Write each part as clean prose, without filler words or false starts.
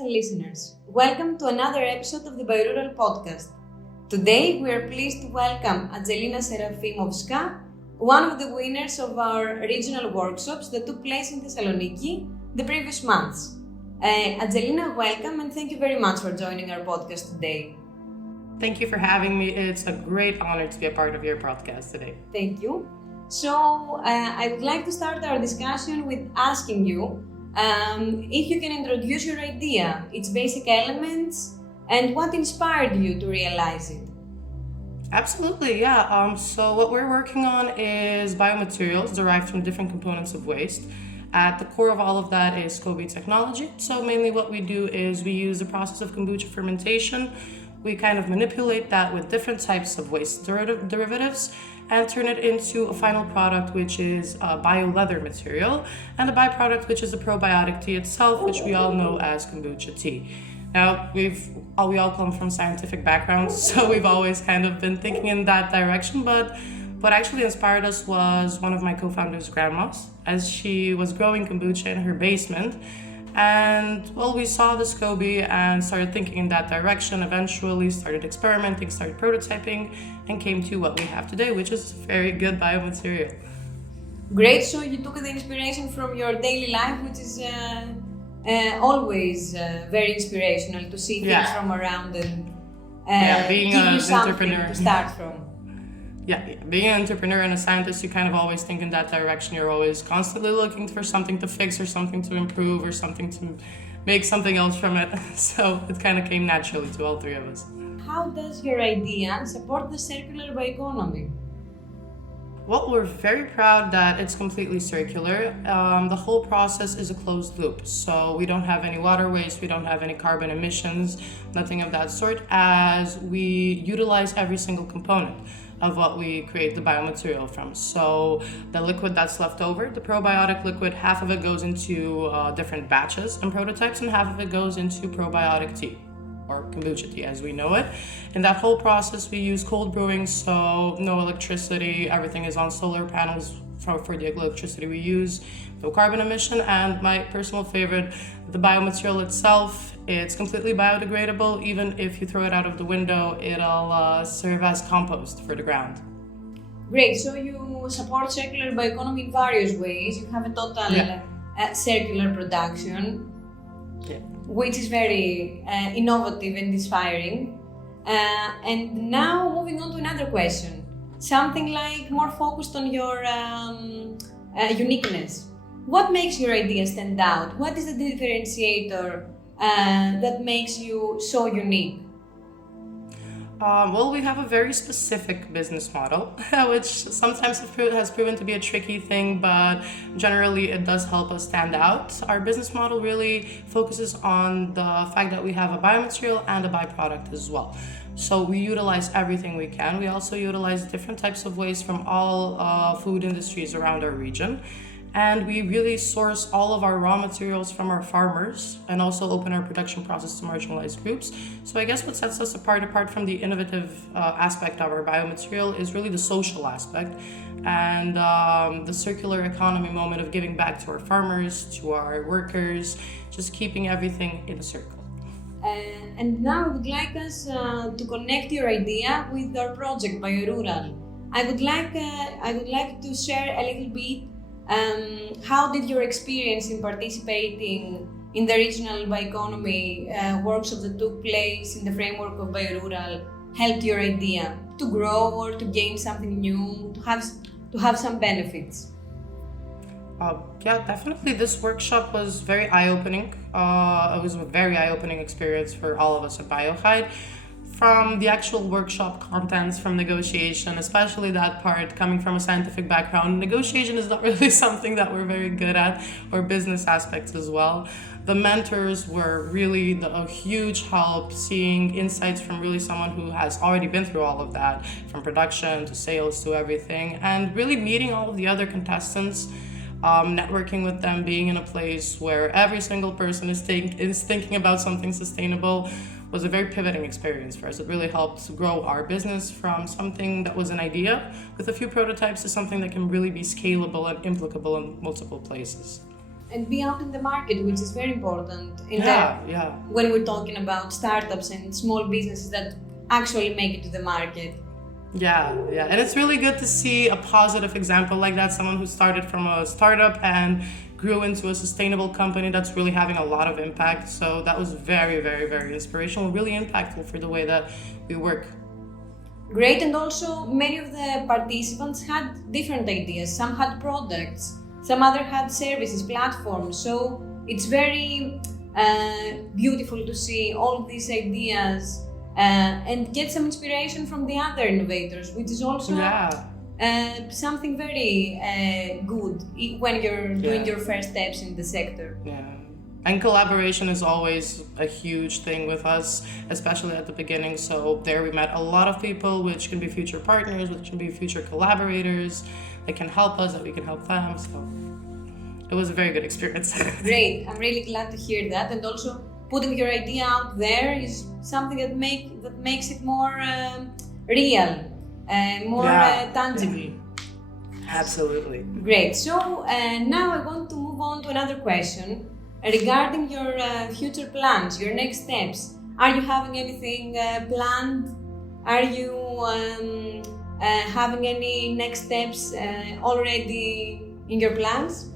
and listeners. Welcome to another episode of the BioRural podcast. Today we are pleased to welcome Angelina Serafimovska, one of the winners of our regional workshops that took place in Thessaloniki the previous months. Angelina, welcome and thank you very much for joining our podcast today. Thank you for having me. It's a great honor to be a part of your podcast today. Thank you. So I would like to start our discussion with asking you if you can introduce your idea, its basic elements, and what inspired you to realize it. Absolutely, yeah. So what we're working on is biomaterials derived from different components of waste. At the core of all of that is 𝐄𝐩𝐢𝐬𝐸 technology. So mainly what we do is we use the process of kombucha fermentation. We kind of manipulate that with different types of waste derivatives and turn it into a final product, which is a bio-leather material, and a byproduct, which is a probiotic tea itself, which we all know as kombucha tea. Now, we all come from scientific backgrounds, so we've always kind of been thinking in that direction, but what actually inspired us was one of my co-founders' grandmas, as she was growing kombucha in her basement. And well, we saw this 𝐄𝐩𝐢𝐬𝐸 and started thinking in that direction, eventually started experimenting, started prototyping, and came to what we have today, which is very good biomaterial. Great, so you took the inspiration from your daily life, which is always very inspirational to see things from around and being give an you something entrepreneur to start from. Being an entrepreneur and a scientist, you kind of always think in that direction. You're always constantly looking for something to fix or something to improve or something to make something else from it. So it kind of came naturally to all three of us. How does your idea support the circular bioeconomy? Well, we're very proud that it's completely circular. The whole process is a closed loop. So we don't have any water waste, we don't have any carbon emissions, nothing of that sort, as we utilize every single component of what we create the biomaterial from. So the liquid that's left over, the probiotic liquid, half of it goes into different batches and prototypes, and half of it goes into probiotic tea, or kombucha tea as we know it. In that whole process, we use cold brewing, so no electricity, everything is on solar panels for the electricity we use, no carbon emission, and my personal favorite, the biomaterial itself, it's completely biodegradable. Even if you throw it out of the window, it'll serve as compost for the ground. Great, so you support circular bioeconomy in various ways. You have a total circular production, which is very innovative and inspiring. And now moving on to another question, something like more focused on your uniqueness. What makes your idea stand out? What is the differentiator that makes you so unique? Well, we have a very specific business model, which sometimes has proven to be a tricky thing, but generally it does help us stand out. Our business model really focuses on the fact that we have a biomaterial and a byproduct as well. So we utilize everything we can. We also utilize different types of waste from all food industries around our region. And we really source all of our raw materials from our farmers and also open our production process to marginalized groups. So I guess what sets us apart from the innovative aspect of our biomaterial, is really the social aspect and the circular economy moment of giving back to our farmers, to our workers, just keeping everything in a circle. And now I would like us to connect your idea with our project BioRural. I would like to share a little bit. How did your experience in participating in the regional bioeconomy workshops that took place in the framework of BioRural help your idea to grow or to gain something new, to have some benefits? Definitely. This workshop was very eye-opening. It was a very eye-opening experience for all of us at BioHide. From the actual workshop contents, from negotiation, especially that part coming from a scientific background, negotiation is not really something that we're very good at, or business aspects as well. The mentors were really a huge help, seeing insights from really someone who has already been through all of that, from production to sales to everything, and really meeting all of the other contestants, networking with them, being in a place where every single person is thinking about something sustainable, was a very pivoting experience for us. It really helped grow our business from something that was an idea with a few prototypes to something that can really be scalable and implicable in multiple places. and be out in the market, which is very important Yeah. when we're talking about startups and small businesses that actually make it to the market. Yeah. And it's really good to see a positive example like that, someone who started from a startup and grew into a sustainable company that's really having a lot of impact. So that was very, very, very inspirational, really impactful for the way that we work. Great, and also many of the participants had different ideas. Some had products, some other had services, platforms. So it's very beautiful to see all these ideas and get some inspiration from the other innovators, which is also something very good when you're doing your first steps in the sector. Yeah. And collaboration is always a huge thing with us, especially at the beginning. So there we met a lot of people, which can be future partners, which can be future collaborators. They can help us, that we can help them. So it was a very good experience. Great. I'm really glad to hear that. And also putting your idea out there is something that makes it more real, more tangible. Absolutely. Great. So now I want to move on to another question. Regarding your future plans, your next steps, are you having anything planned? Are you having any next steps already in your plans?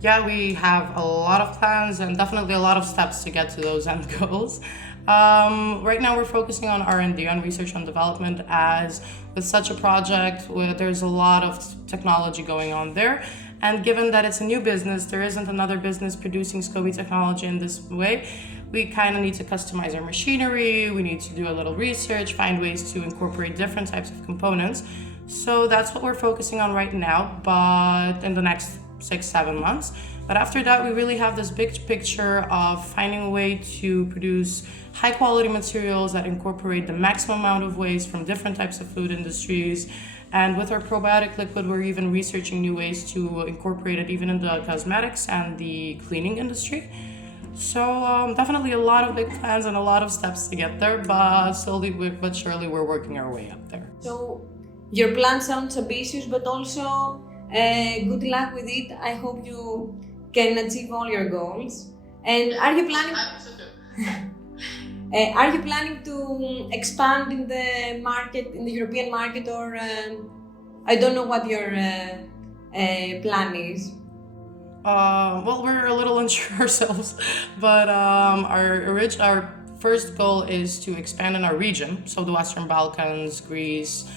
Yeah, we have a lot of plans and definitely a lot of steps to get to those end goals. Right now we're focusing on R&D, on research and development, as with such a project where there's a lot of technology going on there. And given that it's a new business, there isn't another business producing 𝐄𝐲 technology in this way. We kind of need to customize our machinery, we need to do a little research, find ways to incorporate different types of components. So that's what we're focusing on right now, but in the next 6-7 months. But after that, we really have this big picture of finding a way to produce high quality materials that incorporate the maximum amount of waste from different types of food industries. And with our probiotic liquid, we're even researching new ways to incorporate it even in the cosmetics and the cleaning industry. So definitely a lot of big plans and a lot of steps to get there, but slowly but surely we're working our way up there. So your plan sounds ambitious, but also good luck with it. I hope you can achieve all your goals. And are you planning? Are you planning to expand in the market, in the European market, or I don't know what your plan is? Well, we're a little unsure ourselves, but our first goal is to expand in our region, so the Western Balkans, Greece.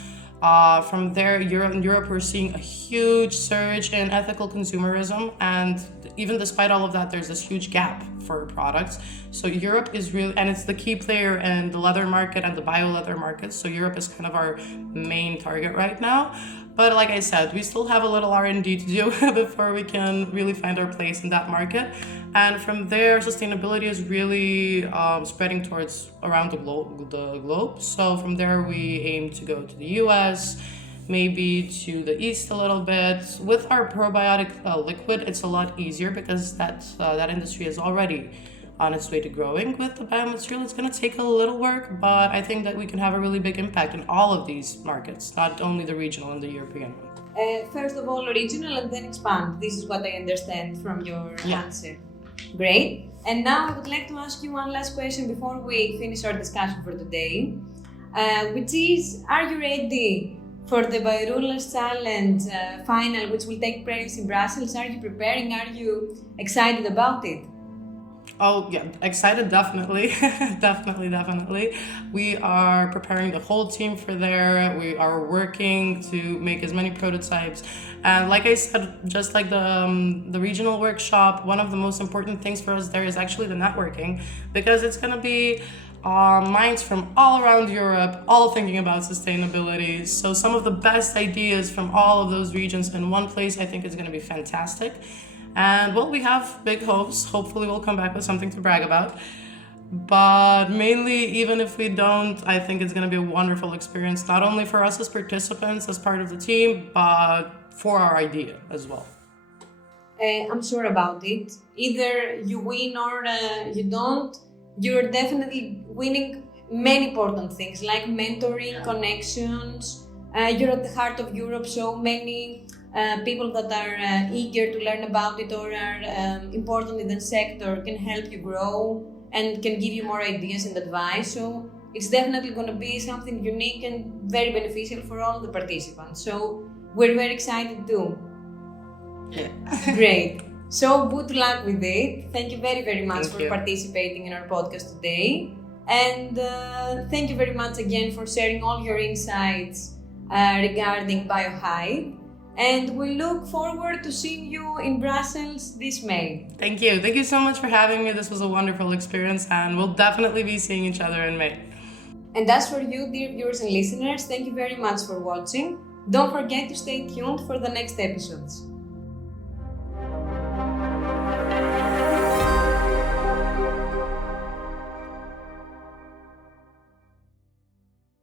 From there, in Europe, we're seeing a huge surge in ethical consumerism, and even despite all of that, there's this huge gap for products. So Europe is really, and it's the key player in the leather market and the bio-leather market. So Europe is kind of our main target right now. But like I said, we still have a little R&D to do before we can really find our place in that market. And from there, sustainability is really spreading towards around the globe. So from there, we aim to go to the US, maybe to the east a little bit. With our probiotic liquid, it's a lot easier because that industry is already on its way to growing. With the biomaterial, it's going to take a little work, but I think that we can have a really big impact in all of these markets, not only the regional and the European one. First of all, regional and then expand. This is what I understand from your answer. Great. And now I would like to ask you one last question before we finish our discussion for today, which is, are you ready for the BioRural Challenge Final, which will take place in Brussels? Are you preparing? Are you excited about it? Oh yeah, excited, definitely. definitely. We are preparing the whole team for there. We are working to make as many prototypes. And like I said, just like the regional workshop, one of the most important things for us there is actually the networking, because it's going to be minds from all around Europe, all thinking about sustainability. So some of the best ideas from all of those regions in one place, I think is going to be fantastic. And well, we have big hopes. Hopefully we'll come back with something to brag about. But mainly, even if we don't, I think it's going to be a wonderful experience, not only for us as participants, as part of the team, but for our idea as well. I'm sure about it. Either you win or you don't. You're definitely winning many important things like mentoring, connections. You're at the heart of Europe, so many people that are eager to learn about it or are important in the sector can help you grow and can give you more ideas and advice. So it's definitely going to be something unique and very beneficial for all the participants. So we're very excited too. Yeah. Great. So good luck with it. Thank you very, very much Thank for you. participating in our podcast today. And thank you very much again for sharing all your insights regarding BioHide. And we look forward to seeing you in Brussels this May. Thank you. Thank you so much for having me. This was a wonderful experience, and we'll definitely be seeing each other in May. And as for you, dear viewers and listeners, thank you very much for watching. Don't forget to stay tuned for the next episodes.